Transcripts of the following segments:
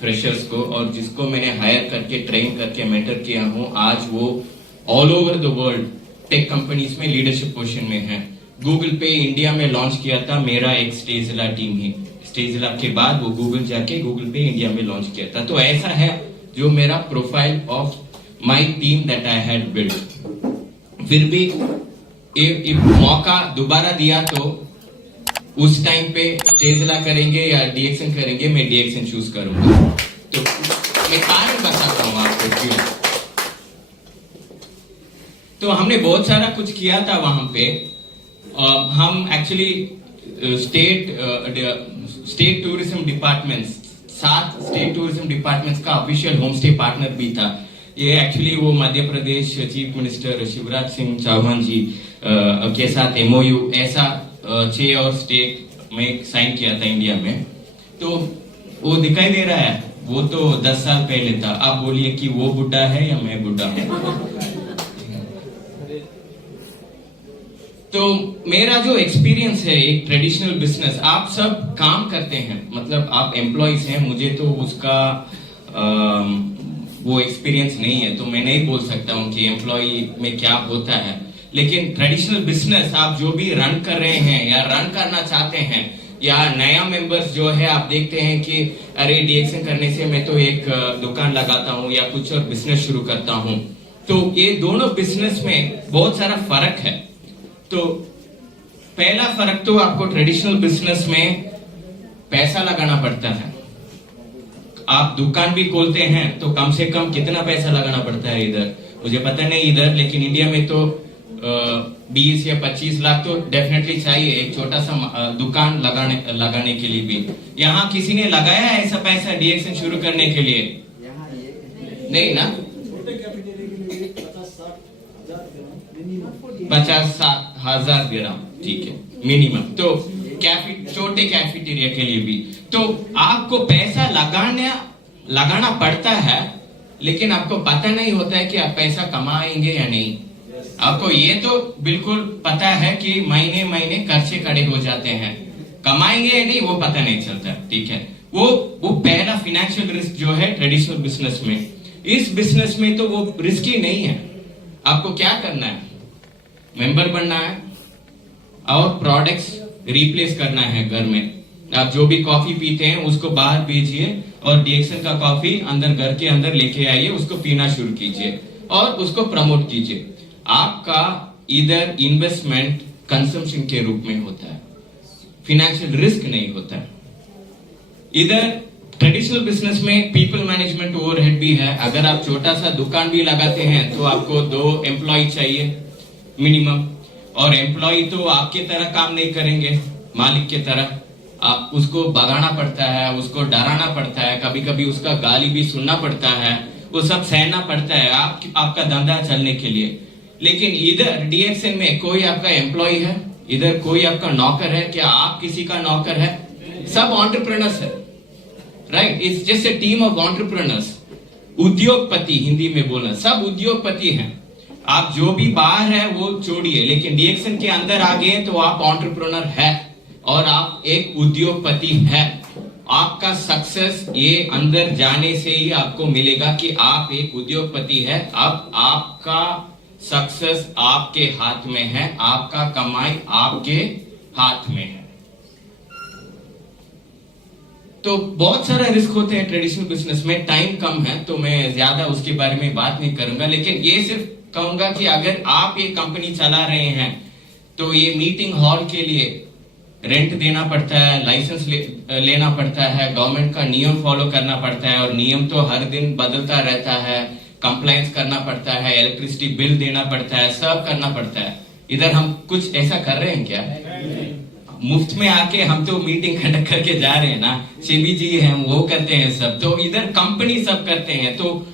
Freshers को, और जिसको मैंने हायर करके ट्रेन करके मेंटर किया हूँ, आज वो all over the world tech companies में लीडरशिप पोजीशन में है। गूगल पे इंडिया में लॉन्च किया था मेरा एक स्टेजिला टीम ही, स्टेजिला के बाद वो गूगल जाके गूगल पे इंडिया में लॉन्च किया था। तो ऐसा है जो मेरा profile of my team that I had built. फिर भी मौका दोबारा दिया तो उस टाइम पे स्टेजिला करेंगे या डीएक्सन करेंगे, मैं डीएक्सन चूज करूंगा। तो मैं कारण बताता हूं आपको क्यों। तो हमने बहुत सारा कुछ किया था वहां पे। हम actually state tourism departments, 7 state tourism departments का ऑफिशियल होम स्टे पार्टनर भी था। ये एक्चुअली वो मध्य प्रदेश चीफ मिनिस्टर शिवराज सिंह चौहान जी के साथ एमओयू ऐसा 6 और स्टेट में साइन किया था इंडिया में। तो वो दिखाई दे रहा है, वो तो 10 साल पहले था। आप बोलिए कि वो बुढ़ा है या मैं बुढ़ा हूं। तो मेरा जो एक्सपीरियंस है एक ट्रेडिशनल बिजनेस, आप सब काम करते हैं, मतलब आप एम्प्लॉइज हैं, मुझे तो उसका वो एक्सपीरियंस नहीं है, तो मैं नहीं बोल सकता हूं कि एम्प्लॉय में क्या होता है। लेकिन ट्रेडिशनल बिजनेस आप जो भी रन कर रहे हैं या रन करना चाहते हैं, या नया मेंबर्स जो है आप देखते हैं कि अरे डीएक्सन करने से मैं तो एक दुकान लगाता हूं या कुछ और बिजनेस शुरू करता हूं, तो ये दोनों बिजनेस में बहुत सारा फर्क है। तो पहला फर्क तो आपको ट्रेडिशनल बिजनेस में पैसा लगाना पड़ता है। आप दुकान भी खोलते हैं तो कम से कम कितना पैसा लगाना पड़ता है इधर, मुझे पता नहीं इधर, लेकिन इंडिया में तो 20 या 25 लाख तो डेफिनेटली चाहिए एक छोटा सा दुकान लगाने के लिए भी। यहाँ किसी ने लगाया है ऐसा पैसा डीएक्सन शुरू करने के लिए? नहीं ना। 50-60 दिरहम, ठीक है मिनिमम। तो छोटे कैफेटेरिया के लिए भी तो आपको पैसा लगाना पड़ता है, लेकिन आपको पता नहीं होता है कि आप पैसा कमाएंगे या नहीं। आपको ये तो बिल्कुल पता है कि महीने महीने खर्चे खड़े हो जाते हैं, कमाएंगे या नहीं वो पता नहीं चलता, ठीक है। वो पहला फाइनेंशियल रिस्क जो है ट्रेडिशनल बिजनेस में। इस बिजनेस में तो वो रिस्क ही नहीं है। आपको क्या करना है, मेंबर बनना है और प्रोडक्ट्स रिप्लेस करना है घर में। आप जो भी कॉफी पीते हैं उसको बाहर भेजिए और डीएक्सन का कॉफी अंदर घर के अंदर लेके आइए, उसको पीना शुरू कीजिए और उसको प्रमोट कीजिए। आपका इधर इन्वेस्टमेंट कंजम्पशन के रूप में होता है, फाइनेंशियल रिस्क नहीं होता है। इधर ट्रेडिशनल बिजनेस में पीपल मैनेजमेंट ओवरहेड भी है। अगर आप छोटा सा दुकान भी लगाते हैं तो आपको 2 एम्प्लॉय चाहिए मिनिमम, और एम्प्लॉय तो आपके तरह काम नहीं करेंगे, मालिक के तरह। आप उसको भगाना पड़ता है, उसको डराना पड़ता है, कभी कभी उसका गाली भी सुनना पड़ता है, वो सब सहना पड़ता है आपका धंधा चलने के लिए। लेकिन इधर डीएक्सन में कोई आपका एम्प्लॉय है, इधर कोई आपका नौकर है क्या? आप किसी का नौकर है? सब एंटरप्रेन्योर्स है, right? It's just a team of entrepreneurs. उद्योगपति हिंदी में बोलना, सब उद्योगपति हैं। आप जो भी बाहर है वो छोड़िए, लेकिन डीएक्सन के अंदर आ गए तो आप एंटरप्रेन्योर है और आप एक उद्योगपति है। आपका सक्सेस ये अंदर जाने से ही आपको मिलेगा कि आप एक उद्योगपति है। अब आपका सक्सेस आपके हाथ में है, आपका कमाई आपके हाथ में है। तो बहुत सारा रिस्क होते हैं ट्रेडिशनल बिजनेस में। टाइम कम है तो मैं ज्यादा उसके बारे में बात नहीं करूंगा, लेकिन ये सिर्फ कहूंगा कि अगर आप ये कंपनी चला रहे हैं तो ये मीटिंग हॉल के लिए रेंट देना पड़ता है, लाइसेंस लेना पड़ता है, गवर्नमेंट का नियम फॉलो करना पड़ता है, और नियम तो हर दिन बदलता रहता है। कंप्लायंस करना पड़ता है, इलेक्ट्रिसिटी बिल देना पड़ता है, सब करना पड़ता है। इधर हम कुछ ऐसा कर रहे हैं क्या? मुफ्त में आके हम तो मीटिंग कंडक्ट करके जा रहे हैं ना, शिवी जी हैं वो करते हैं सब, तो इधर कंपनी सब करते हैं। तो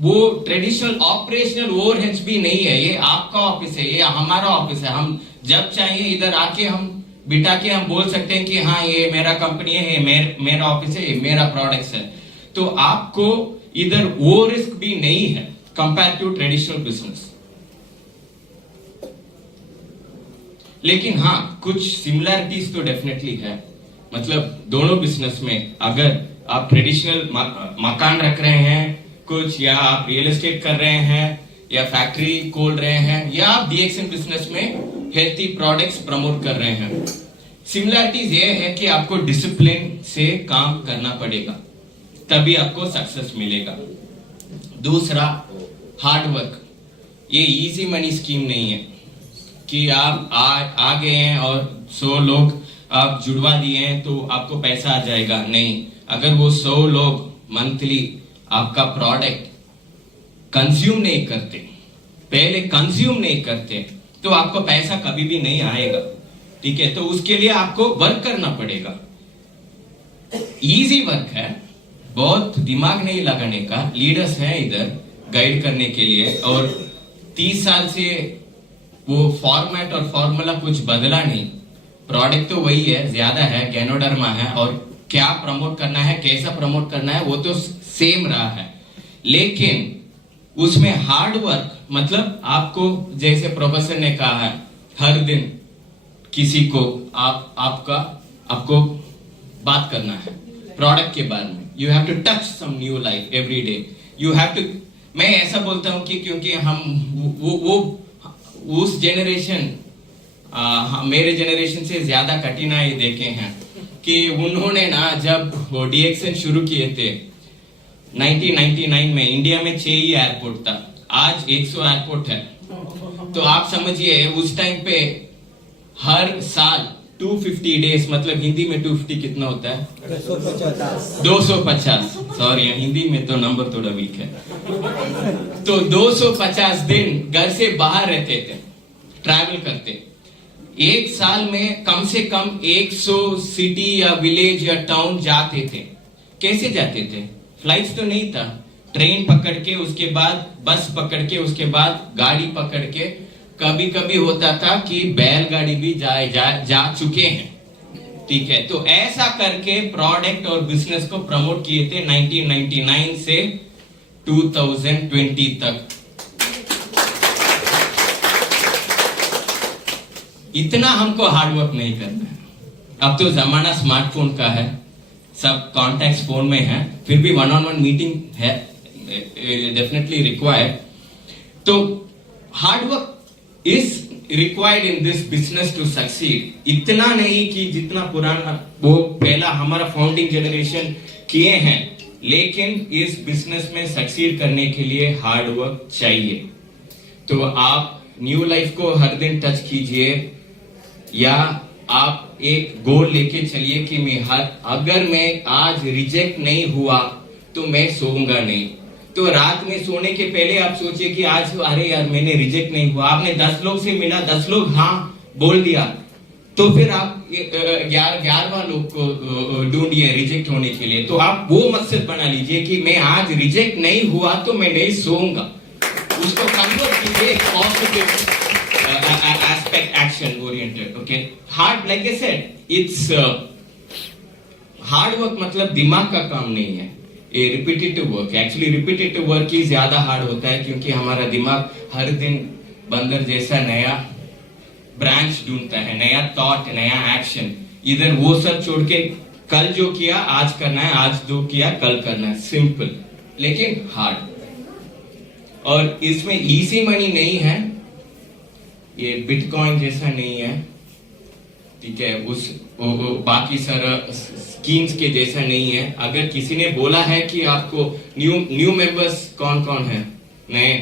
वो ट्रेडिशनल ऑपरेशनल ओवरहेड्स भी नहीं है। ये आपका ऑफिस है, ये हमारा ऑफिस है। हम जब चाहिए इधर आके हम बिठा के हम बोल सकते हैं कि हाँ ये मेरा कंपनी है, ये मेरा ऑफिस है, ये मेरा प्रोडक्ट्स है। तो आपको इधर वो रिस्क भी नहीं है कंपेयर टू ट्रेडिशनल बिजनेस। लेकिन हाँ कुछ सिमिलैरिटीज तो डेफिनेटली है। मतलब दोनों बिजनेस में अगर आप ट्रेडिशनल मकान रख रहे हैं कुछ, या आप रियल एस्टेट कर रहे हैं, या फैक्ट्री खोल रहे हैं, या आप डीएक्सएन बिजनेस में हेल्थी प्रोडक्ट्स प्रमोट कर रहे हैं, सिमिलरिटीज ये है कि आपको डिसिप्लिन से काम करना पड़ेगा, तभी आपको सक्सेस मिलेगा। दूसरा, हार्ड वर्क। ये इजी मनी स्कीम नहीं है कि आप आ गए हैं और 100 लोग आप जुड़वा दिए हैं तो आपको पैसा आ जाएगा। नहीं, अगर वो 100 लोग मंथली आपका प्रोडक्ट कंज्यूम नहीं करते, पहले कंज्यूम नहीं करते, तो आपको पैसा कभी भी नहीं आएगा। ठीक है, तो उसके लिए आपको वर्क करना पड़ेगा। इजी वर्क है, बहुत दिमाग नहीं लगाने का। लीडर्स हैं इधर गाइड करने के लिए, और 30 साल से वो फॉर्मेट और फॉर्मूला कुछ बदला नहीं। प्रोडक्ट तो वही है, ज्यादा है, गैनोडर्मा है, और क्या प्रमोट करना है, कैसा प्रमोट करना है, वो तो सेम रहा है। लेकिन उसमें हार्ड वर्क मतलब आपको, जैसे प्रोफेसर ने कहा है, हर दिन किसी को आपको बात करना है प्रोडक्ट के बारे में। You have to touch some new life every day. You have to, मैं ऐसा बोलता हूं कि क्योंकि हम वो उस जेनरेशन, मेरे जेनरेशन से ज्यादा कठिनाई देखे हैं कि उन्होंने ना जब वो डीएक्सएन शुरू किए थे 1999 में, इंडिया में 6 ही एयरपोर्ट था, आज 100 एयरपोर्ट है। तो आप समझिए उस टाइम पे हर साल 250 डेज, मतलब हिंदी में 250 कितना होता है? 250। सॉरी, हिंदी में तो नंबर थोड़ा वीक है। तो 250 दिन घर से बाहर रहते थे, ट्रैवल करते। एक साल में कम से कम 100 सिटी या विलेज या टाउन जाते थे। कैसे जाते थे? फ्लाइट्स तो नहीं था, ट्रेन पकड़ के, उसके बाद बस पकड़ के, उसके बाद गाड़ी पकड़ के, कभी कभी होता था कि बैलगाड़ी भी जा चुके हैं। ठीक है, तो ऐसा करके प्रोडक्ट और बिजनेस को प्रमोट किए थे 1999 से 2020 तक। इतना हमको हार्डवर्क नहीं करना है। अब तो जमाना स्मार्टफोन का है, सब कॉन्टैक्ट फोन में है, फिर भी 1-on-1 मीटिंग है डेफिनेटली रिक्वायर्ड। तो hard work is required in this business to succeed. इतना नहीं कि जितना पुराना वो पहला हमारा फाउंडिंग जनरेशन किए हैं, लेकिन इस बिजनेस में सक्सीड करने के लिए हार्ड वर्क चाहिए। तो आप न्यू लाइफ को हर दिन टच कीजिए, या आप एक गोल लेके चलिए कि अगर मैं आज रिजेक्ट नहीं हुआ तो मैं सोऊंगा नहीं। तो रात में सोने के पहले आप सोचिए कि आज अरे यार मैंने रिजेक्ट नहीं हुआ। आपने 10 लोग से मिला, 10 लोग हाँ बोल दिया, तो फिर आप 11वां लोग को ढूंढिए रिजेक्ट होने के लिए। तो आप वो मकसद बना लीजिए कि मैं आज रिजेक्ट नहीं हुआ तो मैं नहीं सोऊंगा। उसको कन्वर्ट कीजिए positive aspect, action oriented. Okay, hard, like I said, it's hard work मतलब दिमाग का काम नहीं है, ये repetitive work. Actually repetitive work ही ज्यादा हार्ड होता है, क्योंकि हमारा दिमाग हर दिन बंदर जैसा नया ब्रांच ढूंढता है, नया थॉट, नया एक्शन। इधर वो सब छोड़ के कल जो किया आज करना है, आज जो किया कल करना है। सिंपल लेकिन हार्ड। और इसमें इजी मनी नहीं है, ये बिटकॉइन जैसा नहीं है, ठीक है, उस बाकी सारा स्कीम्स के जैसा नहीं है। अगर किसी ने बोला है कि आपको न्यू मेंबर्स कौन कौन है नए,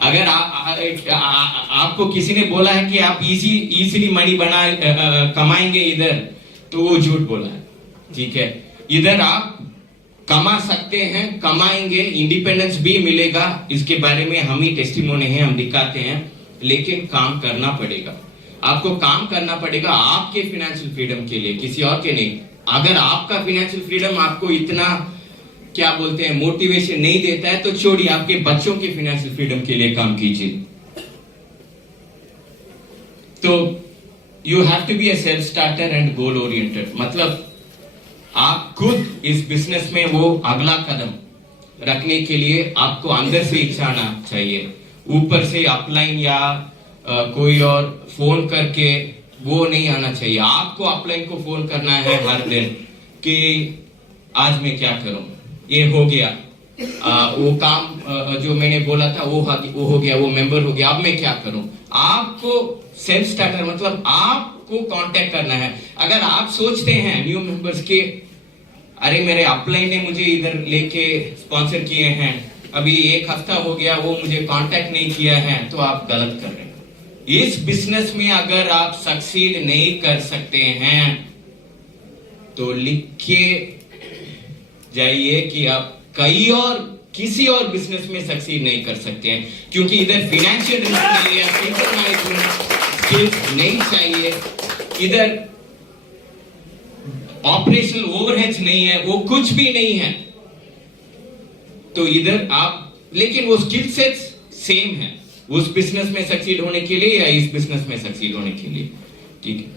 अगर आपको किसी ने बोला है कि आप इजीली मनी कमाएंगे इधर, तो वो झूठ बोला है। ठीक है, इधर आप कमा सकते हैं, कमाएंगे, इंडिपेंडेंस भी मिलेगा, इसके बारे में हम ही टेस्टिमोनी है, हम दिखाते हैं। लेकिन काम करना पड़ेगा, आपको काम करना पड़ेगा आपके फाइनेंशियल फ्रीडम के लिए, किसी और के नहीं। अगर आपका फाइनेंशियल फ्रीडम आपको इतना क्या बोलते हैं मोटिवेशन नहीं देता है, तो छोड़िए, आपके बच्चों के फाइनेंशियल फ्रीडम के लिए काम कीजिए। तो you have to be a self starter and goal oriented, मतलब आप खुद इस बिजनेस में वो अगला कदम रखने के लिए आपको अंदर से इच्छा आना चाहिए। ऊपर से अपलाइन या कोई और फोन करके वो नहीं आना चाहिए। आपको अपलाइन को फोन करना है हर दिन कि आज मैं क्या करूं, ये हो गया, वो काम जो मैंने बोला था वो हो गया, वो मेंबर हो गया, अब मैं क्या करूं। आपको सेल्फ स्टार्टर मतलब आपको कांटेक्ट करना है। अगर आप सोचते हैं न्यू मेंबर्स के अरे मेरे अपलाइन ने मुझे इधर लेके स्पॉन्सर किए हैं, अभी 1 हफ्ता हो गया वो मुझे कांटेक्ट नहीं किया है, तो आप गलत कर रहे हैं। इस बिजनेस में अगर आप सक्सीड नहीं कर सकते हैं तो लिख के जाइए कि आप कई और किसी और बिजनेस में सक्सीड नहीं कर सकते हैं, क्योंकि इधर फाइनेंशियल रिस्क नहीं है, पीपल मैनेजमेंट स्किल्स नहीं चाहिए, इधर ऑपरेशनल ओवरहेड्स नहीं है, वो कुछ भी नहीं है। तो इधर आप, लेकिन वो स्किल सेट्स सेम है उस बिजनेस में सक्सीड होने के लिए या इस बिजनेस में सक्सीड होने के लिए, ठीक है।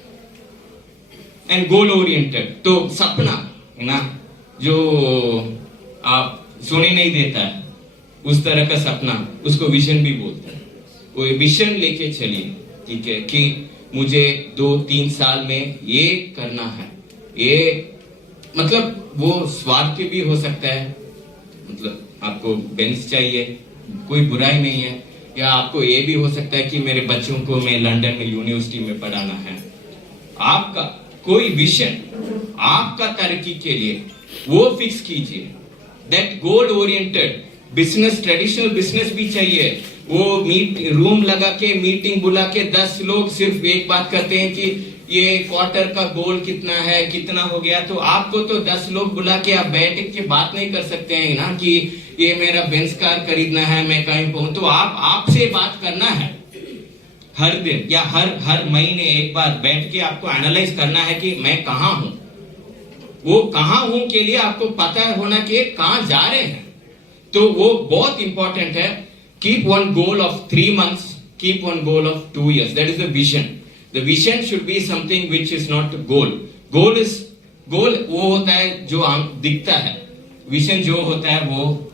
एंड गोल ओरिएंटेड, तो सपना है ना जो आप सोने नहीं देता है, उस तरह का सपना, उसको विजन भी बोलते हैं। वो विजन लेके चलिए, ठीक है, कि मुझे 2-3 साल में ये करना है। ये मतलब वो स्वार्थ भी हो सकता है, मतलब आपको बेंच चाहिए, कोई बुराई नहीं है, या आपको ये भी हो सकता है कि मेरे बच्चों को मैं लंदन में यूनिवर्सिटी में पढ़ाना है। आपका कोई विजन आपका तरक्की के लिए वो फिक्स कीजिए। That goal oriented business, traditional business भी चाहिए। वो रूम लगा के मीटिंग बुला के 10 लोग सिर्फ एक बात करते हैं कि ये क्वार्टर का गोल कितना है, कितना हो गया, तो आपको तो 10 लोग बुला के आप बैठ के बात नहीं कर सकते हैं ना कि ये मेरा बेंच कार खरीदना है, मैं कहीं पहुंच। तो आपसे बात करना है हर दिन या हर महीने एक बार बैठ के आपको एनालाइज करना है कि मैं कहां हूं। वो कहां हूं के लिए आपको पता होना कि कहां जा रहे हैं, तो वो बहुत इंपॉर्टेंट है। Keep one goal of 3 months, keep one goal of 2 years, that is the vision. The vision should be something which is not goal. Goal वो होता है जो दिखता है, विजन जो होता है वो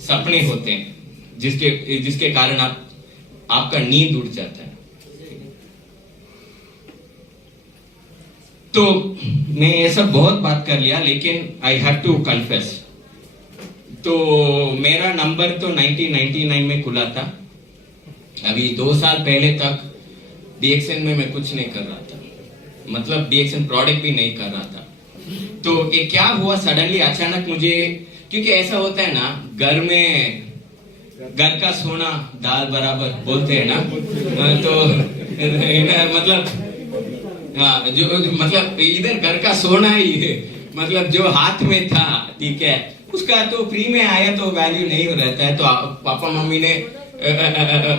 सपने होते हैं जिसके कारण आपका नींद उड़ जाता है। तो मैं ये सब बहुत बात कर लिया, लेकिन आई हैव टू कन्फेस। तो मेरा नंबर तो 1999 में खुला था। अभी 2 साल पहले तक डीएक्सएन में मैं कुछ नहीं कर रहा था, मतलब डीएक्सएन प्रोडक्ट भी नहीं कर रहा था। तो ये क्या हुआ, सडनली अचानक मुझे, क्योंकि ऐसा होता है ना, घर में घर का सोना दाल बराबर बोलते हैं ना, तो मतलब हाँ, जो मतलब इधर घर का सोना ही है, मतलब जो हाथ में था, ठीक है, उसका तो फ्री में आया तो वैल्यू नहीं रहता है। तो पापा मम्मी ने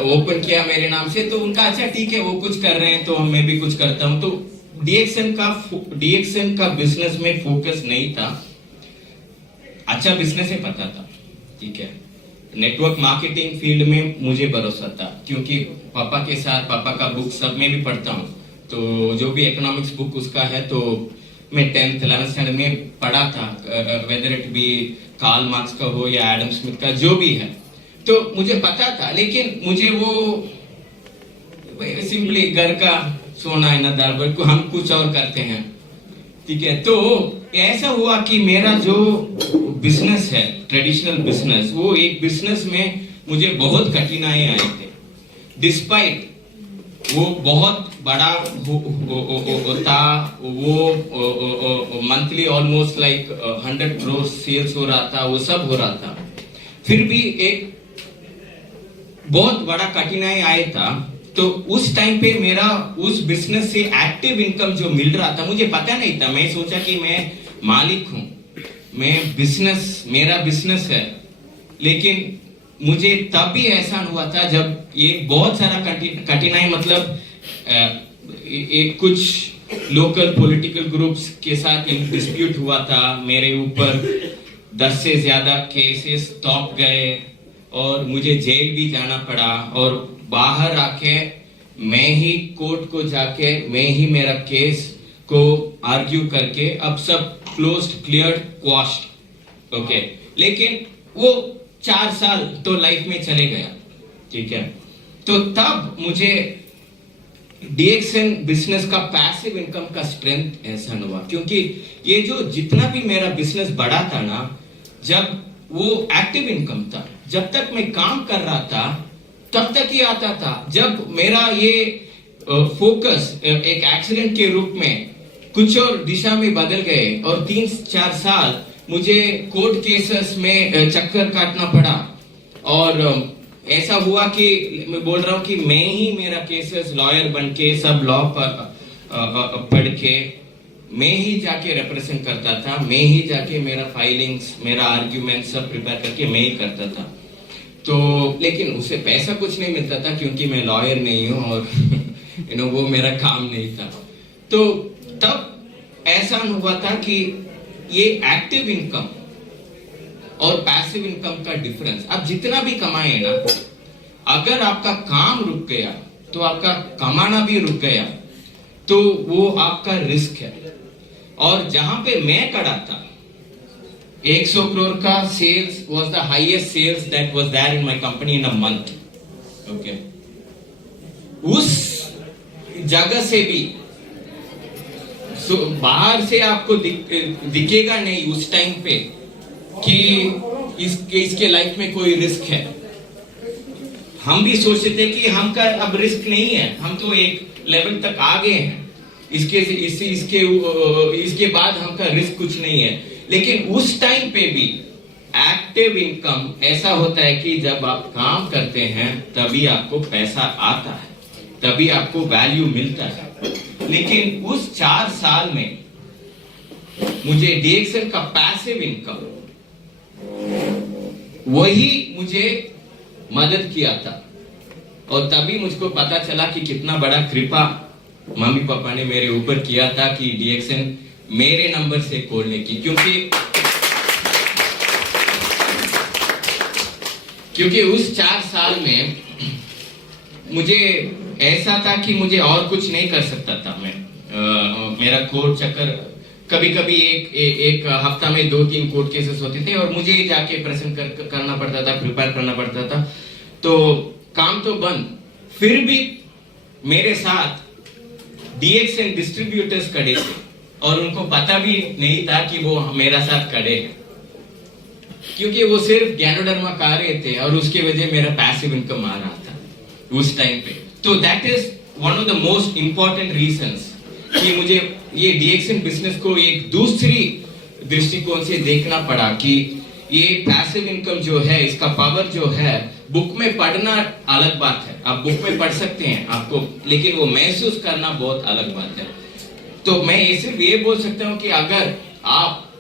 ओपन किया मेरे नाम से, तो उनका अच्छा ठीक है वो कुछ कर रहे हैं तो मैं भी कुछ करता हूं। तो डीएक्सएन का बिजनेस में फोकस नहीं था। अच्छा बिजनेस है पता था, ठीक है, नेटवर्क मार्केटिंग फील्ड में मुझे भरोसा था, क्योंकि पापा के साथ पापा का बुक सब में भी पढ़ता हूँ, तो जो भी इकोनॉमिक्स बुक उसका है, तो मैं 10th 11th स्टैंडर्ड में पढ़ा था, whether it be Karl Marx का हो या एडम स्मिथ का, जो भी है, तो मुझे पता था। लेकिन मुझे वो सिंपली घर का सोना है ना दाल को हम कुछ और करते हैं, ठीक है। तो ऐसा हुआ कि मेरा जो बिजनेस है, ट्रेडिशनल बिजनेस, वो एक बिजनेस में मुझे बहुत कठिनाई आए थे। डिस्पाइट वो बहुत बड़ा था, वो monthly almost like 100 crore sales हो रहा था, वो सब हो रहा था, फिर भी एक बहुत बड़ा कठिनाई आया था। तो उस टाइम पे मेरा उस बिजनेस से एक्टिव इनकम जो मिल रहा था, मुझे पता नहीं था, मैं सोचा कि मैं मालिक हूं, मेरा बिजनेस है। लेकिन मुझे तब भी एहसास हुआ था जब ये बहुत सारा कठिनाई, मतलब एक कुछ लोकल पॉलिटिकल ग्रुप्स के साथ डिस्प्यूट हुआ था, मेरे ऊपर 10 से ज्यादा केसेस टॉप गए और मुझे जेल भी जाना पड़ा, और बाहर आके मैं ही कोर्ट को जाके मैं ही मेरा केस को आर्ग्यू करके अब सब क्लोज्ड, क्लियर्ड, क्वाश्ड, ओके। लेकिन वो 4 साल तो लाइफ में चले गया, ठीक है। तो तब मुझे डीएक्सएन बिजनेस का पैसिव इनकम का स्ट्रेंथ ऐसा हुआ, क्योंकि ये जो जितना भी मेरा बिजनेस बढ़ा था ना, जब वो एक्टिव इनकम था, जब तक मैं काम कर रहा था तब तक ही आता था। जब मेरा ये फोकस एक एक्सीडेंट के रूप में कुछ और दिशा में बदल गए और 3-4 साल मुझे कोर्ट केसेस में चक्कर काटना पड़ा, और ऐसा हुआ कि मैं बोल रहा हूं कि मैं ही मेरा केसेस लॉयर बन के सब लॉ पढ़ के मैं ही जाके रिप्रेजेंट करता था, मैं ही जाके मेरा फाइलिंग्स, मेरा आर्ग्यूमेंट सब प्रिपेयर करके मैं ही करता था। तो लेकिन उसे पैसा कुछ नहीं मिलता था क्योंकि मैं लॉयर नहीं हूं और वो मेरा काम नहीं था। तो तब ऐसा हुआ था कि ये एक्टिव इनकम और पैसिव इनकम का डिफरेंस, आप जितना भी कमाए ना, अगर आपका काम रुक गया तो आपका कमाना भी रुक गया, तो वो आपका रिस्क है। और जहां पे मैं खड़ा था, 100 करोड़ का sales was the highest sales that was there in my company in a month. Okay, उस जगह से भी बाहर से आपको दिखेगा नहीं उस टाइम पे कि इसके लाइफ में कोई रिस्क है। हम भी सोचते थे कि हमका अब रिस्क नहीं है, हम तो एक लेवल तक आ गए हैं, इसके बाद हमका रिस्क कुछ नहीं है। लेकिन उस टाइम पे भी एक्टिव इनकम ऐसा होता है कि जब आप काम करते हैं तभी आपको पैसा आता है, तभी आपको वैल्यू मिलता है। लेकिन उस 4 साल में मुझे डीएक्सएन का पैसिव इनकम वही मुझे मदद किया था, और तभी मुझको पता चला कि कितना बड़ा कृपा मम्मी पापा ने मेरे ऊपर किया था कि डीएक्सएन मेरे नंबर से खोलने की। क्योंकि उस 4 साल में मुझे ऐसा था कि मुझे और कुछ नहीं कर सकता था मैं। मेरा कोर्ट चक्कर कभी कभी एक हफ्ता में 2-3 कोर्ट केसेस होते थे और मुझे जाके प्रेजेंट करना पड़ता था, प्रिपेयर करना पड़ता था, तो काम तो बंद। फिर भी मेरे साथ डीएक्सएन डिस्ट्रीब्यूटर्स खड़े थे और उनको पता भी नहीं था कि वो मेरा साथ खड़े हैं, क्योंकि वो सिर्फ ज्ञानोधर्मा खा रहे थे और उसके वजह मेरा पैसिव इनकम आ रहा था उस टाइम पे। तो that is one of the most important reasons कि मुझे ये डीएक्सएन बिजनेस को एक दूसरी दृष्टिकोण से देखना पड़ा कि ये पैसिव इनकम जो है, इसका पावर जो है, बुक में पढ़ना अलग बात है, आप बुक में पढ़ सकते हैं आपको, लेकिन वो महसूस करना बहुत अलग बात है। तो मैं सिर्फ ये बोल सकता हूँ कि अगर आप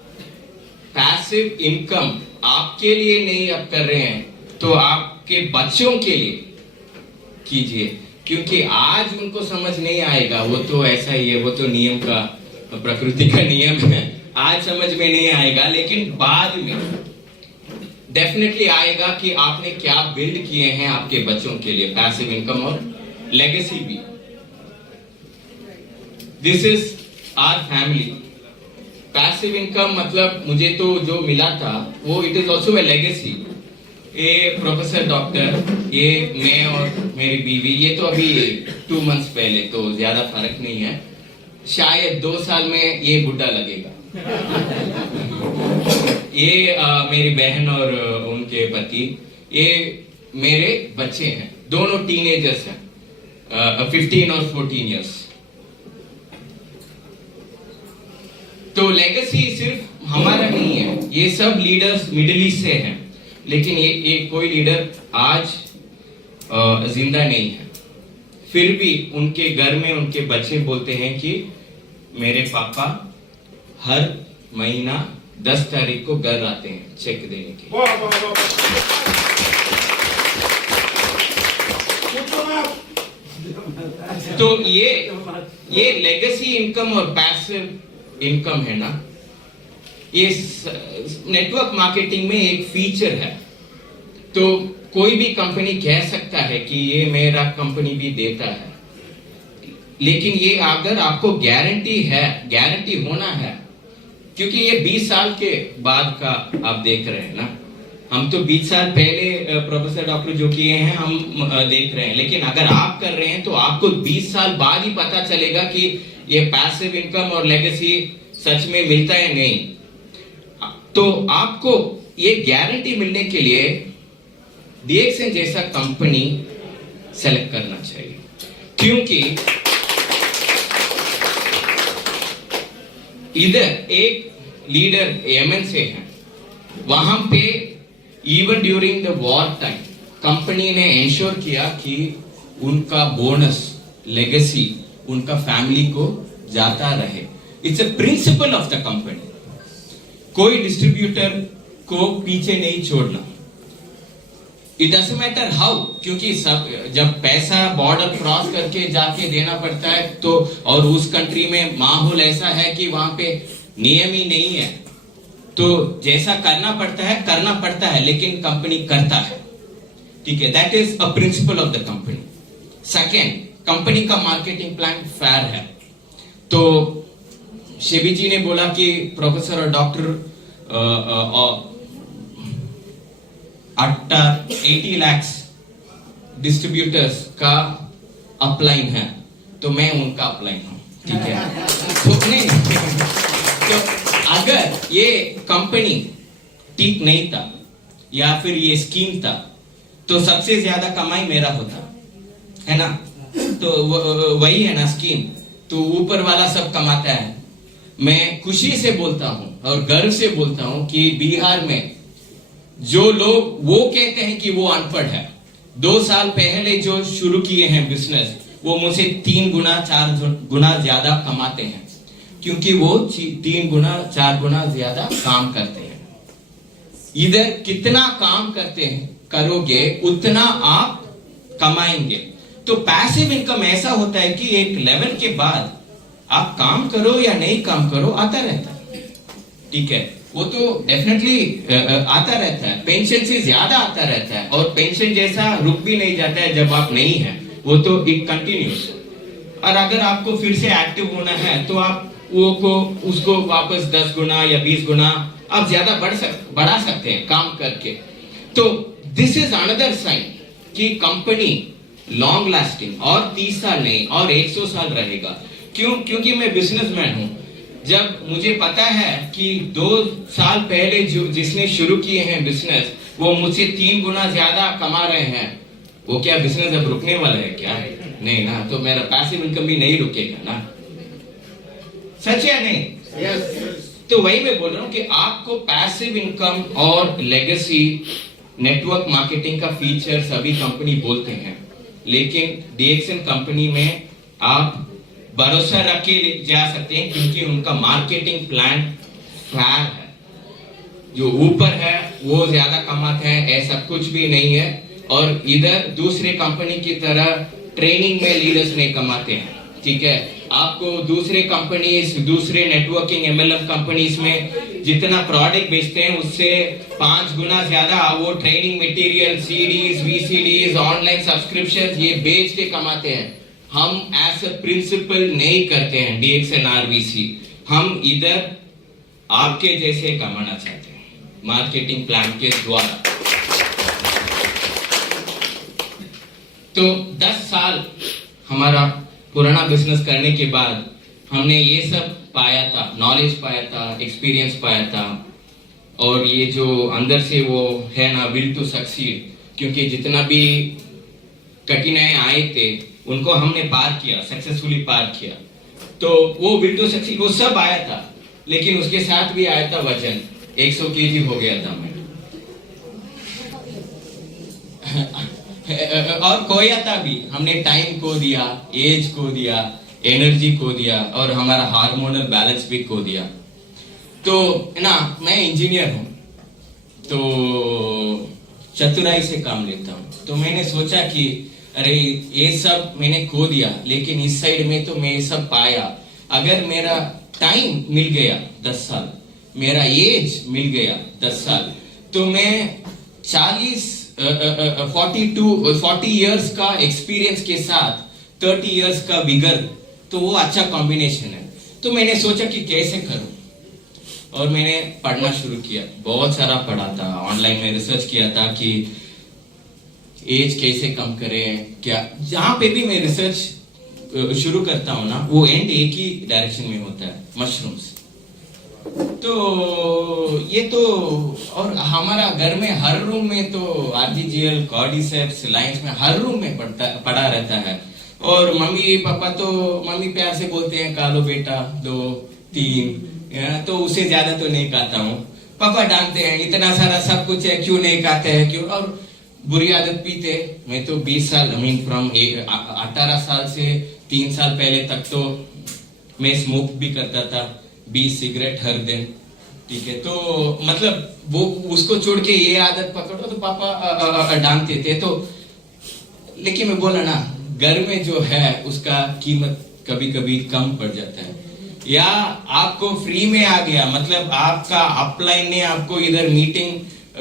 पैसिव इनकम आपके लिए नहीं आप कर रहे हैं तो आपके बच्चों के लिए कीजिए, क्योंकि आज उनको समझ नहीं आएगा, वो तो ऐसा ही है, वो तो नियम का, प्रकृति का नियम है, आज समझ में नहीं आएगा, लेकिन बाद में डेफिनेटली आएगा कि आपने क्या बिल्ड किए हैं आपके बच्चों के लिए, पैसिव इनकम और लेगेसी भी। This is our family. Passive income मतलब मुझे तो जो मिला था वो it is also a legacy. ये प्रोफेसर डॉक्टर, ये मैं और मेरी बीवी, ये तो अभी 2 मंथ्स पहले, तो ज्यादा फर्क नहीं है, शायद 2 साल में ये बुढ़ा लगेगा। ये मेरी बहन और उनके पति, ये मेरे बच्चे हैं, दोनों टीनेजर्स हैं, 15 और 14 इयर्स। तो लेगेसी सिर्फ हमारा नहीं है, ये सब लीडर्स मिडिल ईस्ट से हैं, लेकिन ये कोई लीडर आज जिंदा नहीं है, फिर भी उनके घर में उनके बच्चे बोलते हैं कि मेरे पापा हर महीना 10 तारीख को घर आते हैं चेक देने के। तो ये लेगेसी इनकम और पैसिव इनकम है ना, ये नेटवर्क मार्केटिंग में एक फीचर है। तो कोई भी कंपनी कह सकता है कि ये मेरा कंपनी भी देता है, लेकिन ये अगर आपको गारंटी होना है, क्योंकि ये 20 साल के बाद का आप देख रहे हैं ना, हम तो 20 साल पहले प्रोफेसर डॉक्टर जो किए हैं हम देख रहे हैं, लेकिन अगर आप कर रहे हैं तो आपको 20 साल बाद ही पता चलेगा कि ये पैसिव इनकम और लेगेसी सच में मिलता है नहीं। तो आपको ये गारंटी मिलने के लिए DXN जैसा कंपनी सेलेक्ट करना चाहिए, क्योंकि इधर एक लीडर MNC है, वहां पे even during the war time company ने इंश्योर किया कि उनका बोनस लेगेसी उनका फैमिली को जाता रहे। It's a principle of the company. कोई डिस्ट्रीब्यूटर को पीछे नहीं छोड़ना, इट डजंट मैटर हाउ, क्योंकि सब जब पैसा बॉर्डर क्रॉस करके जाके देना पड़ता है तो, और उस कंट्री में माहौल ऐसा है कि वहां पे नियम ही नहीं है, तो जैसा करना पड़ता है, लेकिन कंपनी करता है, ठीक है। That is a principle of the company. Second, company का मार्केटिंग प्लान फेयर है। तो शिवी जी ने बोला कि प्रोफेसर और डॉक्टर 80 लाख डिस्ट्रीब्यूटर्स का अपलाइन है, तो मैं उनका अपलाइन हूं, ठीक है। तो अगर ये कंपनी ठीक नहीं था या फिर ये स्कीम था तो सबसे ज्यादा कमाई मेरा होता है ना। तो वही है ना स्कीम, तो ऊपर वाला सब कमाता है। मैं खुशी से बोलता हूं और गर्व से बोलता हूं कि बिहार में जो लोग वो कहते हैं कि वो अनपढ़ है, 2 साल पहले जो शुरू किए हैं बिजनेस, वो मुझसे 3 गुना 4 गुना ज्यादा कमाते हैं, क्योंकि वो 3 गुना 4 गुना ज्यादा काम करते हैं। इधर कितना काम करते हैं करोगे उतना आप कमाएंगे। तो पैसिव इनकम ऐसा होता है कि एक लेवल के बाद आप काम करो या नहीं काम करो आता रहता है, ठीक है। वो तो डेफिनेटली आता रहता है, पेंशन से ज्यादा आता रहता है, और पेंशन जैसा रुक भी नहीं जाता है जब आप नहीं है, वो तो इट कंटिन्यूस। और अगर आपको फिर से एक्टिव होना है तो आप उसको वापस 10 गुना या 20 गुना आप ज्यादा बढ़ा सकते हैं काम करके। तो दिस इज अनदर साइन कि कंपनी लॉन्ग लास्टिंग और 30 साल नहीं और 100 साल रहेगा। क्योंकि मैं बिजनेसमैन हूं। जब मुझे पता है कि 2 साल पहले जिसने शुरू किए हैं बिजनेस, वो मुझसे 3 गुना ज्यादा कमा रहे हैं, वो क्या बिजनेस अब रुकने वाला है क्या? नहीं ना, तो मेरा पैसिव इनकम भी नहीं रुकेगा ना, सच है नहीं? तो वही मैं बोल रहा हूं कि आपको पैसिव इनकम और लेगेसी नेटवर्क मार्केटिंग का फीचर सभी कंपनी बोलते हैं, लेकिन DXN कंपनी में आप भरोसा रख के जा सकते हैं, क्योंकि उनका मार्केटिंग प्लान फेयर है। जो ऊपर है वो ज्यादा कमाते हैं, ऐसा कुछ भी नहीं है। और इधर दूसरे कंपनी की तरह ट्रेनिंग में लीडर्स नहीं कमाते हैं, ठीक है। आपको दूसरे कंपनीज, दूसरे नेटवर्किंग MLM कंपनीज में जितना प्रोडक्ट बेचते हैं उससे 5 गुना ज्यादा वो training material, CDs, VCDs, online subscription ये बेच के कमाते हैं। हम एज अ प्रिंसिपल नहीं करते हैं DXN RVC, हम इधर आपके जैसे कमाना चाहते हैं मार्केटिंग प्लान के द्वारा। तो 10 साल हमारा पुराना बिजनेस करने के बाद हमने ये सब पाया था, नॉलेज पाया था, एक्सपीरियंस पाया था, और ये जो अंदर से वो है ना विल टू सक्सीड, क्योंकि जितना भी कठिनाई आए थे उनको हमने पार किया, सक्सेसफुली पार किया। तो वो विल टू सक्सीड वो सब आया था, लेकिन उसके साथ भी आया था वजन, 100 kg हो गया था मैं। और खोया था भी, हमने टाइम को दिया, एज को दिया, एनर्जी को दिया, और हमारा हार्मोनल बैलेंस भी खो दिया। तो ना मैं इंजीनियर हूं, तो चतुराई से काम लेता हूं। तो मैंने सोचा कि अरे ये सब मैंने खो दिया, लेकिन इस साइड में तो मैं ये सब पाया। अगर मेरा टाइम मिल गया 10 साल, मेरा एज मिल गया 10 साल, तो मैं 40 इयर्स का एक्सपीरियंस के साथ 30 इयर्स का विगर, तो वो अच्छा कॉम्बिनेशन है। तो मैंने सोचा कि कैसे करूं। और मैंने पढ़ना शुरू किया, बहुत सारा पढ़ा था, ऑनलाइन में रिसर्च किया था कि एज कैसे कम करें क्या। जहां पे भी मैं रिसर्च शुरू करता हूं ना, वो एंड एक ही डायरेक्शन में होता है, मशरूम्स। तो ये तो, और हमारा घर में हर रूम में तो आरजीजीएल, कॉर्डिसेप्स, लाइंस में हर रूम में पड़ा रहता है। और मम्मी पापा तो, मम्मी प्यार से बोलते हैं खा लो बेटा 2 3, तो उससे ज्यादा तो नहीं खाता हूँ। पापा डांटते हैं इतना सारा सब कुछ है क्यों नहीं खाते हैं क्यों। और बुरी आदत पीते, मैं तो 20 साल, आई मीन फ्रॉम 18 साल से 3 साल पहले तक तो मैं स्मोक भी करता था, 20 सिगरेट हर दिन, ठीक है। तो मतलब वो उसको छोड़ के ये आदत पकड़ो तो पापा डांटते थे। तो लेकिन मैं बोला ना, घर में जो है उसका कीमत कभी कभी कम पड़ जाता है, या आपको फ्री में आ गया, मतलब आपका अपलाइन ने आपको इधर मीटिंग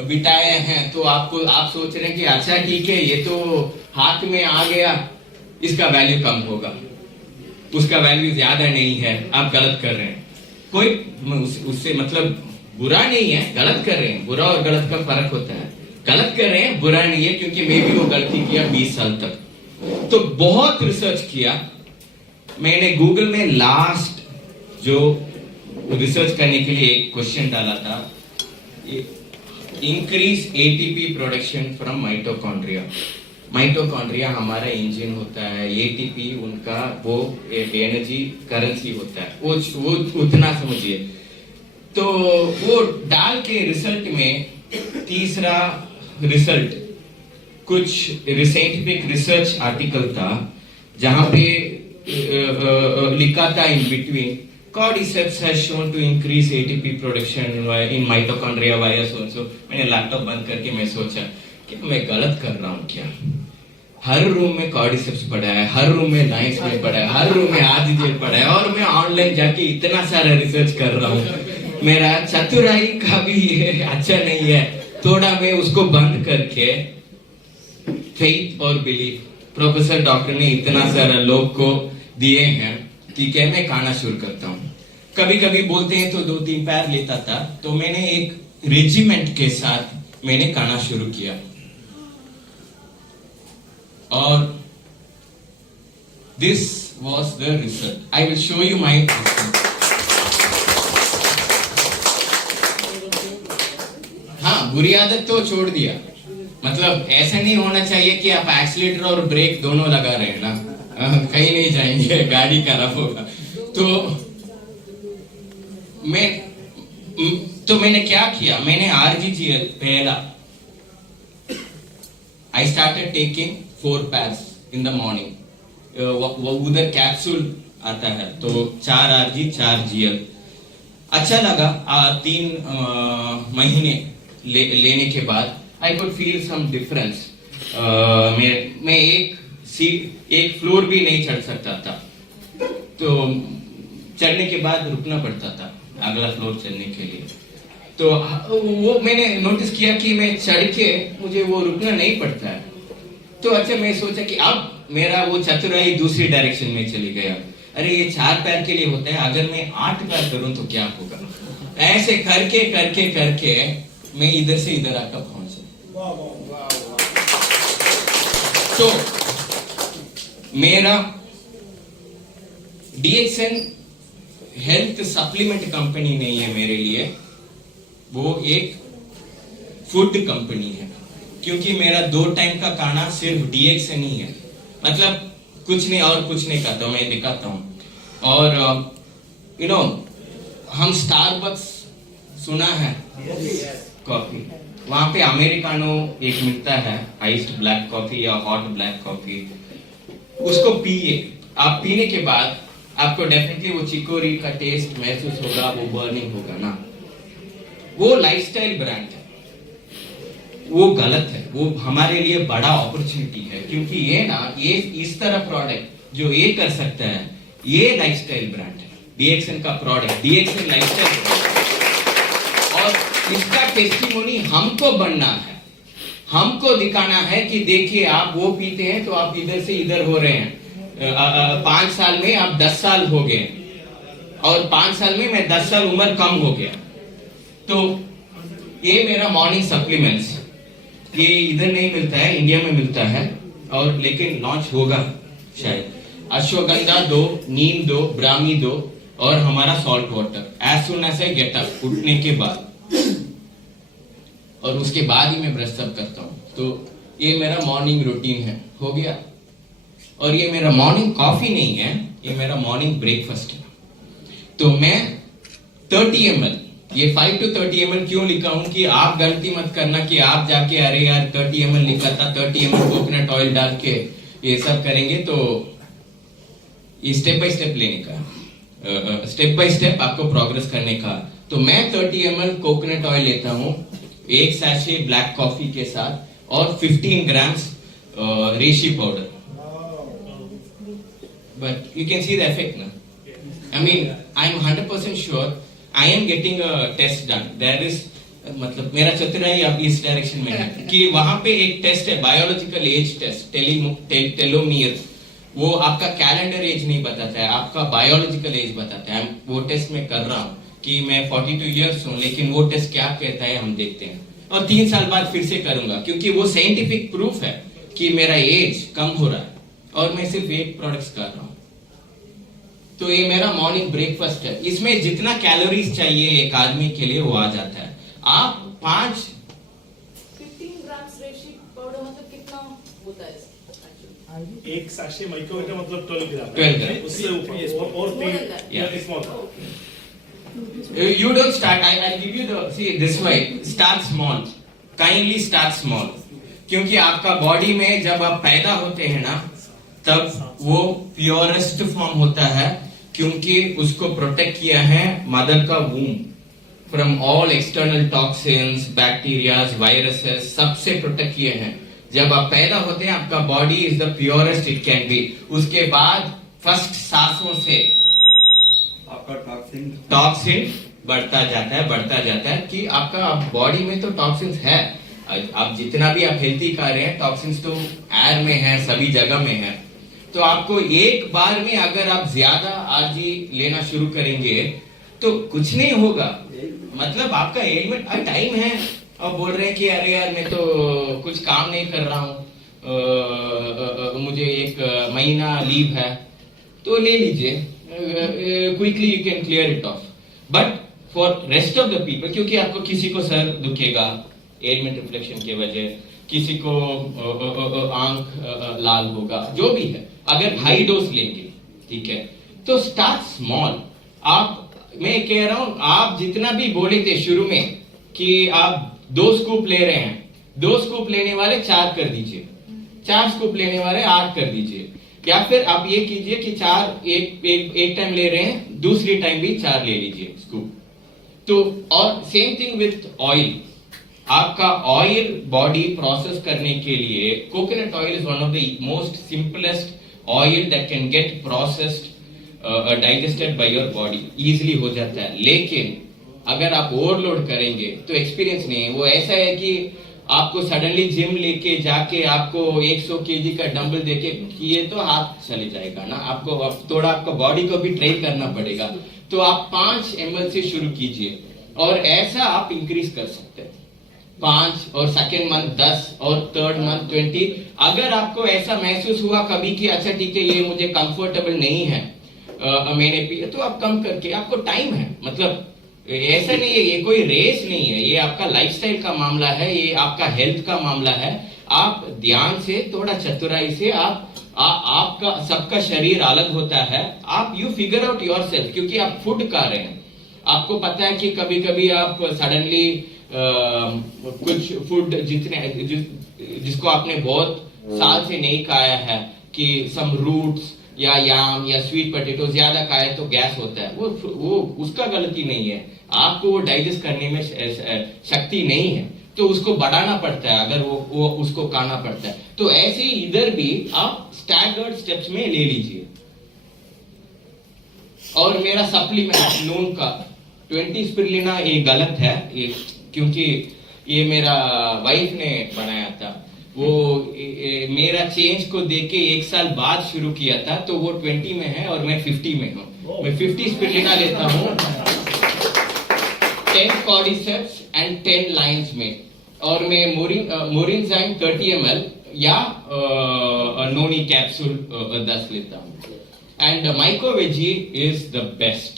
बिठाए हैं, तो आपको, आप सोच रहे हैं कि अच्छा ठीक है ये तो हाथ में आ गया, इसका वैल्यू कम होगा, उसका वैल्यू ज्यादा नहीं है, आप गलत कर रहे हैं। कोई उससे मतलब बुरा नहीं है, गलत कर रहे हैं, बुरा और गलत का फर्क होता है। गलत कर रहे हैं, बुरा नहीं है, क्योंकि मैं भी वो गलती किया 20 साल तक। तो बहुत रिसर्च किया मैंने, गूगल में लास्ट जो रिसर्च करने के लिए एक क्वेश्चन डाला था, increase ATP production from mitochondria. Mitochondria हमारा इंजन होता है, एटीपी उनका वो एनर्जी करेंसी होता है, वो उतना समझिए। तो वो डाल के रिजल्ट में तीसरा रिजल्ट कुछ साइंटिफिक रिसर्च आर्टिकल था, जहां पे लिखा था in between Cordyceps has shown to increase ATP production in mitochondria via so and so। मैंने लैपटॉप बंद करके मैं सोचा कि मैं गलत कर रहा हूँ क्या। हर रूम में कॉर्डिसेप्स पड़ा है, हर रूम में लाइंस में पड़ा है, हर रूम में आरजीजीएल पड़ा है, और मैं ऑनलाइन जाके इतना सारा रिसर्च कर रहा हूँ। मेरा चतुराई का भी ये अच्छा नहीं है। थोड़ा मैं उसको बंद करके फेथ और बिलीफ, प्रोफेसर डॉक्टर ने इतना सारा लोग को दिए हैं, ठीक है, मैं खाना शुरू करता हूँ। कभी कभी बोलते हैं तो 2-3 पैर लेता था, तो मैंने एक रेजिमेंट के साथ मैंने खाना शुरू किया। और this was the result. I will show you माई। हाँ, बुरी आदत तो छोड़ दिया, मतलब ऐसा नहीं होना चाहिए कि आप एक्सीलेटर और ब्रेक दोनों लगा रहे हैं ना, कहीं नहीं जाएंगे, गाड़ी खराब होगा। तो मैंने क्या किया, मैंने आरजीजीएल पहला, I started taking 4 PACS in the morning. वो उधर कैप्सूल आता है, तो 4 आरजी 4 जीएल। अच्छा लगा। 3 महीने लेने के बाद I could feel some difference. मैं एक फ्लोर भी नहीं चढ़ सकता था, तो चढ़ने के बाद रुकना पड़ता था अगला फ्लोर चढ़ने के लिए। तो वो मैंने नोटिस किया कि मैं चढ़ के मुझे वो रुकना नहीं पड़ता है। तो अच्छा, मैं सोचा कि अब मेरा वो चतुराई दूसरी डायरेक्शन में चली गया। अरे ये 4 पैर के लिए होता है, अगर मैं 8 पैर करूं तो क्या होगा। ऐसे करके करके करके मैं इधर से इधर आकर पहुंचा। तो मेरा डीएक्सएन हेल्थ सप्लीमेंट कंपनी नहीं है मेरे लिए, वो एक फूड कंपनी है, क्योंकि मेरा 2 टाइम का खाना सिर्फ डीएक्सएन ही है, मतलब कुछ नहीं और कुछ नहीं खाता हूं, मैं दिखाता हूं। और यू नो, हम स्टारबक्स सुना है कॉफी, वहां पे अमेरिकानो एक मिलता है, आइस्ड ब्लैक कॉफी या हॉट ब्लैक कॉफी, उसको पिए। आप पीने के बाद आपको डेफिनेटली वो चिकोरी का टेस्ट महसूस होगा, वो बर्निंग होगा ना। वो लाइफस्टाइल ब्रांड है, वो गलत है, वो हमारे लिए बड़ा अपॉर्चुनिटी है, क्योंकि ये ना, ये इस तरह प्रोडक्ट जो ये कर सकता है, ये लाइफस्टाइल ब्रांड है, डीएक्सएन का प्रोडक्ट, डीएक्सएन लाइफस्टाइल। और इसका टेस्टिमोनी हमको बनना है, हमको दिखाना है कि देखिए आप वो पीते हैं तो आप इधर से इधर हो रहे हैं। 5 साल में आप 10 साल हो गए, और 5 साल में मैं 10 साल उम्र कम हो गया। तो ये मेरा मॉर्निंग सप्लीमेंट्स, ये इधर नहीं मिलता है, इंडिया में मिलता है, और लेकिन लॉन्च होगा शायद। अश्वगंधा 2, नीम 2, ब्राह्मी 2 और हमारा salt water as soon as I get up, उठने के बाद, और उसके बाद ही मैं ब्रश अप करता हूँ। तो ये मेरा मॉर्निंग रूटीन है, हो गया। और ये मेरा मॉर्निंग कॉफी नहीं है, ये मेरा मॉर्निंग ब्रेकफास्ट है। तो मैं 30 ml, ये 5 to 30 ml क्यों लिखा हूं कि आप गलती मत करना कि आप जाके अरे यार 30 ml लिखा था, 30 ml कोकोनट ऑयल डाल के ये सब करेंगे। तो ये स्टेप बाय स्टेप लेने का, स्टेप बाय स्टेप आपको प्रोग्रेस करने का। तो मैं 30 ml कोकोनट ऑयल लेता हूँ, 1 सैशे ब्लैक कॉफी के साथ, और 15 grams reishi powder. But you can see the effect ना। I mean, I'm 100% sure I am getting a test done. There is, मतलब मेरा चतुराई अब इस डायरेक्शन में है कि वहां पे एक टेस्ट है, बायोलॉजिकल एज टेस्ट, टेलोमियर। वो आपका कैलेंडर एज नहीं बताता है, आपका बायोलॉजिकल एज बताता है। वो टेस्ट मैं कर रहा हूँ कि मैं 42 इयर्स हूँ, लेकिन वो टेस्ट क्या कहता है हम देखते हैं। और 3 साल बाद फिर से करूंगा, क्योंकि वो साइंटिफिक प्रूफ है कि मेरा एज कम हो रहा है, और मैं सिर्फ एक प्रोडक्ट्स कर रहा हूँ। तो ये मेरा मॉर्निंग ब्रेकफास्ट है। इसमें जितना कैलोरीज चाहिए एक आदमी के लिए वो आ जाता है। आप 15 ग्राम्स रेशी पाउडर मतलब कितना होता है? एक सैशे माइक्रो का मतलब 12 ग्राम। 12 ग्राम। उससे ऊपर और 3 You don't start. I'll give you the, see this way. Start small. Kindly start small. क्योंकि आपका बॉडी में जब आप पैदा होते हैं ना, तब वो प्योरेस्ट फॉर्म होता है, क्योंकि उसको प्रोटेक्ट किया है मदर का womb from all external toxins, bacterias, viruses, सबसे प्रोटेक्ट किए हैं। जब आप पैदा होते हैं आपका body is the purest it can be. उसके बाद फर्स्ट सांसों से आपका टॉक्सिन बढ़ता जाता है कि आपका बॉडी में तो टॉक्सिन्स है। आप जितना भी आप हेल्थी खा रहे हैं, टॉक्सिन्स तो एयर में है, सभी जगह में है। तो आपको एक बार में अगर आप ज्यादा आरजी लेना शुरू करेंगे तो कुछ नहीं होगा, मतलब आपका एलिमेंट टाइम है। और बोल रहे हैं कि अरे यार मैं तो कुछ काम नहीं कर रहा हूँ, मुझे 1 महीना लीव है, तो ले लीजिए, quickly you can clear it of. But for rest of the people, क्योंकि आपको किसी को सर दुखेगा एलिमेंट रिफ्लेक्शन की वजह, किसी को आंख लाल होगा, जो भी है, अगर हाई डोज लेंगे, ठीक है, तो स्टार्ट स्मॉल। मैं कह रहा हूं, आप जितना भी बोले थे शुरू में कि आप 2 स्कूप ले रहे हैं, 2 स्कूप लेने वाले 4 कर दीजिए, 4 स्कूप लेने वाले 8 कर दीजिए, या फिर आप ये कीजिए कि 4 एक टाइम ले रहे हैं, दूसरी टाइम भी 4 ले लीजिए स्कूप। तो और सेम थिंग विथ ऑयल, आपका ऑयल बॉडी प्रोसेस करने के लिए coconut oil is one of the most simplest oil that can get processed digested by your body, easily हो जाता है। लेकिन अगर आप ओवरलोड करेंगे तो एक्सपीरियंस नहीं है। वो ऐसा है कि आपको सडनली जिम लेके जाके आपको 100 केजी का डंबल देके किए तो हाथ चले जाएगा ना, आपको थोड़ा आपको बॉडी को भी ट्रेन करना पड़ेगा। तो आप 5 ml से शुरू कीजिए, और ऐसा आप इंक्रीज कर सकते हैं 5, और सेकेंड मंथ 10, और थर्ड मंथ 20। अगर आपको ऐसा महसूस हुआ कभी कि अच्छा ठीक है ये मुझे कंफर्टेबल नहीं है मैंने पिया, तो आप कम करके, आपको टाइम है, मतलब ऐसा नहीं है, ये कोई रेस नहीं है, ये आपका लाइफस्टाइल का मामला है, ये आपका हेल्थ का मामला है। आप ध्यान से, थोड़ा चतुराई से, आपका सबका शरीर अलग होता है, आप यू फिगर आउट योरसेल्फ, क्योंकि आप फूड खा रहे हैं। आपको पता है कि कभी कभी आप सडनली कुछ फूड जिसको आपने बहुत साल से नहीं खाया है, कि सम रूट्स या याम या स्वीट पोटैटो ज्यादा खाए तो गैस होता है, वो उसका गलती नहीं है, आपको वो डाइजेस्ट करने में शक्ति नहीं है, तो उसको बढ़ाना पड़ता है, अगर वो उसको खाना पड़ता है। तो ऐसे ही इधर भी आप स्टैगर्ड स्टेप्स में ले लीजिए। और मेरा सप्लीमेंट नून का 20 स्पिरुलिना ये गलत है, ये क्योंकि ये मेरा वाइफ ने बनाया था, वो मेरा चेंज को देख के 1 साल बाद शुरू किया था, तो वो 20 में है और मैं 50 में हूँ। मैं 50 स्पिरुलिना लेता हूँ, 10 cordyceps and 10 lion's mane. और मैं मोरिनजाइम 30 ml या नोनी कैप्सूल 10 लेता हूँ. And microveggie is the best.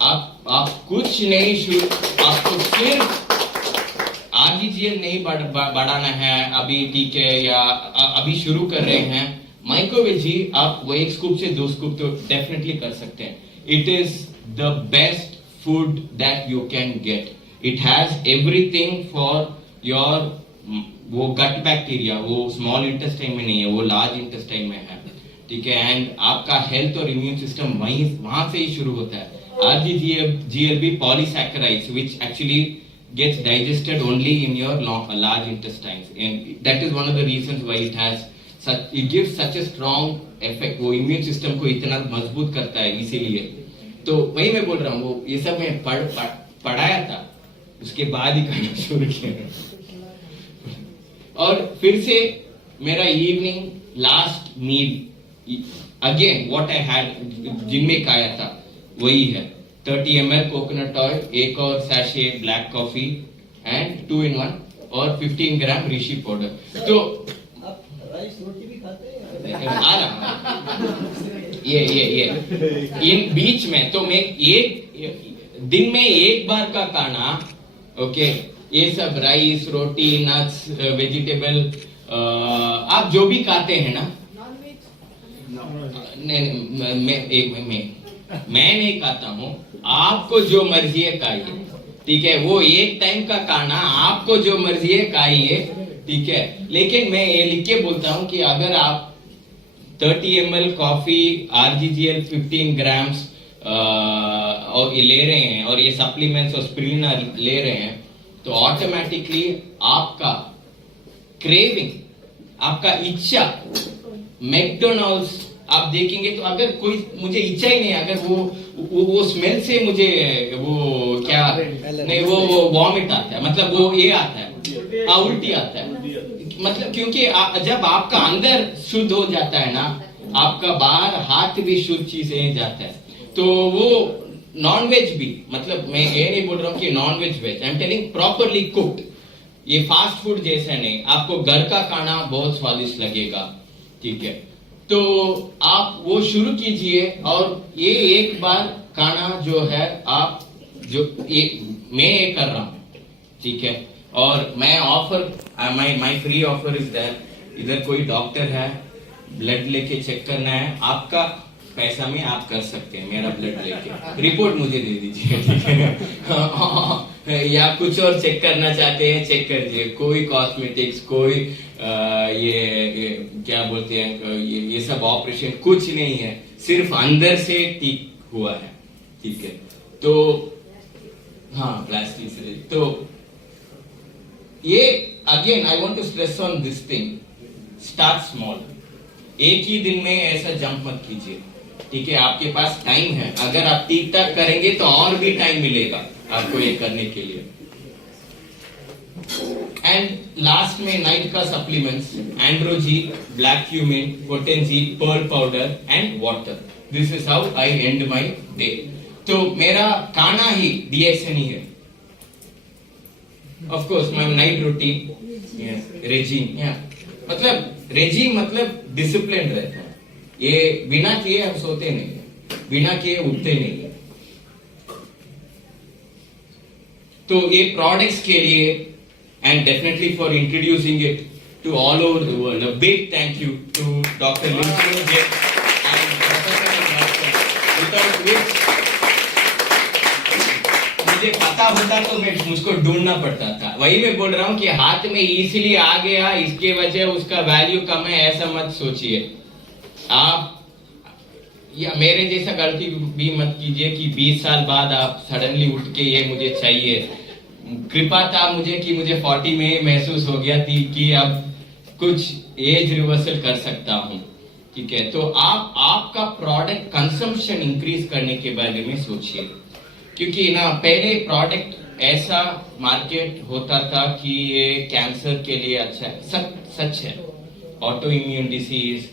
आप कुछ नहीं शुरू, आपको सिर्फ आरजीजीएल नहीं बढ़ाना है अभी, ठीक है, या अभी शुरू कर रहे हैं. माइक्रोवेजी आप वो 1 स्कूप से 2 स्कूप तो डेफिनेटली कर सकते हैं. It is the best food that you can get. It has everything for your वो गट बैक्टीरिया, वो स्मॉल इंटेस्टाइन में नहीं है, वो लार्ज इंटेस्टाइन में है, ठीक है. एंड आपका हेल्थ और इम्यून सिस्टम वहां से ही शुरू होता है. RGGLB polysaccharides which actually gets digested only in your large intestines, and that is one of the reasons why it gives such a strong effect. वो immune system को इतना मजबूत करता है, इसीलिए. तो वही मैं बोल रहा हूँ, वो ये सब मैं पढ़ाया था, उसके बाद ही करना शुरू किया. और फिर से मेरा evening last meal again what I had gym में खाया था वही है. 30 ml कोकोनट ऑयल, एक और sachet black coffee and 2 in 1 और 15 ग्राम ऋषि पाउडर. तो आप राइस रोटी भी खाते हैं? आ रहा ये इन बीच में तो मैं एक दिन में एक बार का खाना, ओके, ये सब राइस, रोटी, नट्स, वेजिटेबल, आप जो भी खाते हैं ना, मैं नहीं खाता हूँ. आपको जो मर्जी है खाइए, ठीक है. वो एक टाइम का खाना आपको जो मर्जी है खाइए, ठीक है. लेकिन मैं ये लिख के बोलता हूँ कि अगर आप 30 ml कॉफी, RGGL 15 ग्राम्स और ये ले रहे हैं, और ये सप्लीमेंट्स और स्पिरुलिना ले रहे हैं, तो ऑटोमेटिकली आपका क्रेविंग, आपका इच्छा, मैकडोनल्ड्स आप देखेंगे तो अगर कोई मुझे इच्छा ही नहीं, अगर वो स्मेल से मुझे वो क्या नहीं, वो वॉमिट आता है, मतलब वो ये आता है, उल्टी आता है. मतलब क्योंकि जब आपका अंदर शुद्ध हो जाता है ना, आपका बाहर हाथ भी शुद्ध चीजें जाता है. तो वो नॉन वेज भी, मतलब मैं ये नहीं बोल रहा हूँ कि non veg veg, I am telling properly cooked. ये फास्ट फूड जैसा नहीं, आपको घर का खाना बहुत स्वादिष्ट लगेगा, ठीक है. तो आप वो शुरू कीजिए, और ये एक बार खाना जो है आप जो मैं ये कर रहा हूँ, ठीक है. और मैं offer, my free offer is that, इधर कोई डॉक्टर है, ब्लड लेके चेक करना है, आपका पैसा में आप कर सकते हैं. मेरा ब्लड लेके रिपोर्ट मुझे दे दीजिए, ठीक है. या कुछ और चेक करना चाहते हैं, चेक कर दीजिए. कोई कॉस्मेटिक्स, कोई ये क्या बोलते हैं, ये सब ऑपरेशन कुछ नहीं है, सिर्फ अंदर से ठीक हुआ है, ठीक है. तो हाँ, प्लास्टिक से. तो ये again I want to stress on this thing, start small. एक ही दिन में ऐसा जंप मत कीजिए, ठीक है. आपके पास टाइम है, अगर आप ठीक ठाक करेंगे तो और भी टाइम मिलेगा आपको ये करने के लिए. एंड लास्ट में नाइट का सप्लीमेंट्स, एंड्रोजी, ब्लैक क्यूमिन, पोटेंजी, pearl powder and water. This is how I end my day. तो मेरा खाना ही DSN ही है. Of course my night routine regime, मतलब रेजिम मतलब डिसिप्लिन रहता है. ये बिना किए हम सोते नहीं है, बिना किए उठते नहीं है. तो ये प्रोडक्ट्स के लिए, and definitely for introducing it to all over the world, a big thank you to Dr. Lim Sing Jit and Professor and Doctor, without which मुझे पता होता तो मुझको ढूंढना पड़ता था. वही मैं बोल रहा हूँ कि हाथ में इजीली आ गया, इसके वजह उसका वैल्यू कम है, ऐसा मत सोचिए आप. या मेरे जैसा गलती भी मत कीजिए कि 20 साल बाद आप सडनली उठ के ये मुझे चाहिए. कृपा था मुझे कि मुझे 40 में महसूस हो गया थी कि अब कुछ एज रिवर्सल कर सकता हूं, ठीक है. तो आप आपका प्रोडक्ट कंजम्पशन इंक्रीज करने के बारे में सोचिए, क्योंकि ना पहले प्रोडक्ट ऐसा मार्केट होता था कि ये कैंसर के लिए अच्छा है, सच है. Auto immune disease,